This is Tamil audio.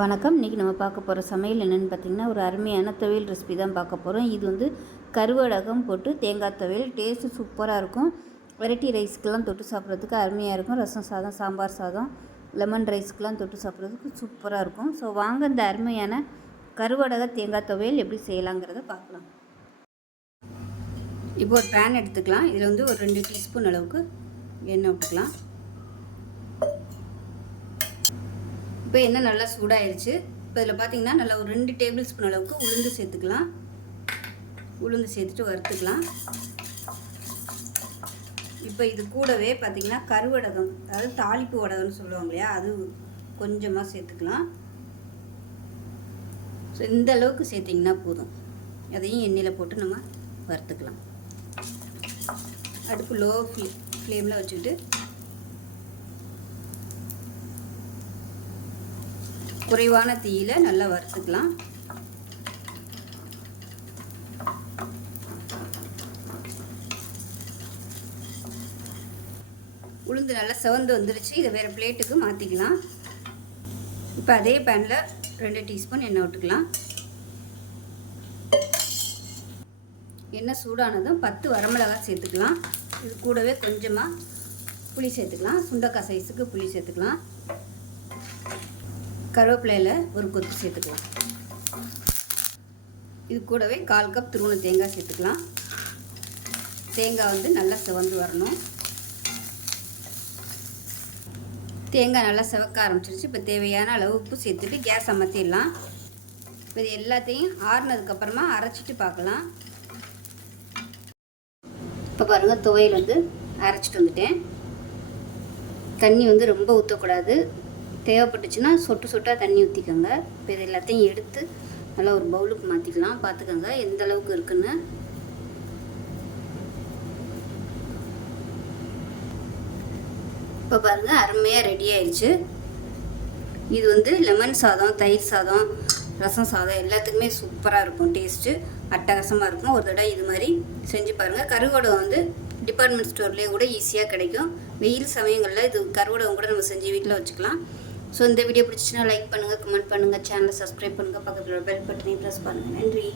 வணக்கம். இன்றைக்கி நம்ம பார்க்க போகிற சமையல் என்னென்னு பார்த்தீங்கன்னா ஒரு அருமையான துவையல் ரெசிபி தான் பார்க்க போகிறோம் இது வந்து கருவடகம் போட்டு தேங்காய் துவையல். டேஸ்ட்டு சூப்பராக இருக்கும். வெரைட்டி ரைஸ்க்கெலாம் தொட்டு சாப்பிட்றதுக்கு அருமையாக இருக்கும். ரசம் சாதம் சாம்பார் சாதம் லெமன் ரைஸ்க்கெலாம் தொட்டு சாப்பிட்றதுக்கு சூப்பராக இருக்கும். ஸோ வாங்க இந்த அருமையான கருவடக தேங்காய் துவையல் எப்படி செய்யலாங்கிறத பார்க்கலாம். இப்போ ஒரு பேன் எடுத்துக்கலாம். இதில் வந்து ஒரு ரெண்டு டீஸ்பூன் அளவுக்கு எண்ணெய் விட்டுக்கலாம் இப்போ எண்ணெய் நல்லா சூடாயிருச்சு. இப்போ இதில் பார்த்தீங்கன்னா நல்லா ஒரு ரெண்டு டேபிள் ஸ்பூன் அளவுக்கு உளுந்து சேர்த்துக்கலாம். உளுந்து சேர்த்துட்டு வறுத்துக்கலாம். இப்போ இது கூடவே பார்த்திங்கன்னா கருவடகம் அதாவது தாளிப்பு வடகம்னு சொல்லுவாங்க இல்லையா அது கொஞ்சமாக சேர்த்துக்கலாம். ஸோ இந்த அளவுக்கு சேர்த்திங்கன்னா போதும். அதையும் எண்ணெயில் போட்டு நம்ம வறுத்துக்கலாம். அடுப்பு லோ ஃப்ளே ஃப்ளேமில் வச்சுக்கிட்டு குறைவான தீயில் நல்லா வறுத்துக்கலாம். உளுந்து நல்லா செவந்து வந்துருச்சு. இதை வேறு பிளேட்டுக்கு மாற்றிக்கலாம் இப்போ அதே பேனில் ரெண்டு டீஸ்பூன் எண்ணெய் விட்டுக்கலாம். எண்ணெய் சூடானதும் பத்து வரமிளகாய் சேர்த்துக்கலாம். இது கூடவே கொஞ்சமாக புளி சேர்த்துக்கலாம். சுண்டக்காய் சைஸுக்கு புளி சேர்த்துக்கலாம். கருவேப்பிலையில் ஒரு கொத்து சேர்த்துக்கலாம். இது கூடவே கால் கப் துருவண தேங்காய் சேர்த்துக்கலாம். தேங்காய் வந்து நல்லா செவந்து வரணும். தேங்காய் நல்லா செவக்க ஆரம்பிச்சிருச்சு. இப்போ தேவையான அளவு உப்பு சேர்த்துட்டு கேஸ் அமர்த்திடலாம். இப்போ இது எல்லாத்தையும் ஆறுனதுக்கப்புறமா அரைச்சிட்டு பார்க்கலாம். இப்போ பாருங்கள் துவையல் வந்து அரைச்சிட்டு வந்துட்டேன். தண்ணி வந்து ரொம்ப ஊற்றக்கூடாது தேவைப்பட்டுச்சுன்னா சொட்டு சொட்டாக தண்ணி ஊற்றிக்கோங்க இப்போ இது எல்லாத்தையும் எடுத்து நல்லா ஒரு பவுலுக்கு மாற்றிக்கலாம் பார்த்துக்கோங்க எந்த அளவுக்கு இருக்குன்னு. இப்போ பாருங்கள் அருமையாக ரெடி ஆயிடுச்சு. இது வந்து லெமன் சாதம் தயிர் சாதம் ரசம் சாதம் எல்லாத்துக்குமே சூப்பராக இருக்கும். டேஸ்ட்டு அட்டகாசமாக இருக்கும். ஒரு தடவை இது மாதிரி செஞ்சு பாருங்கள் கருகோடம் வந்து டிபார்ட்மெண்ட் ஸ்டோர்லேயே கூட ஈஸியாக கிடைக்கும். வெயில் சமயங்களில் இது கருவடகம் கூட நம்ம செஞ்சு வீட்டில் வச்சுக்கலாம். ஸோ இந்த வீடியோ பிடிச்சிச்சுன்னா லைக் பண்ணுங்கள் கமெண்ட் பண்ணுங்கள் சேனலை சப்ஸ்கிரைப் பண்ணுங்கள் பக்கத்தில் பெல் பட்டனையும் ப்ரெஸ் பண்ணுங்கள் நன்றி.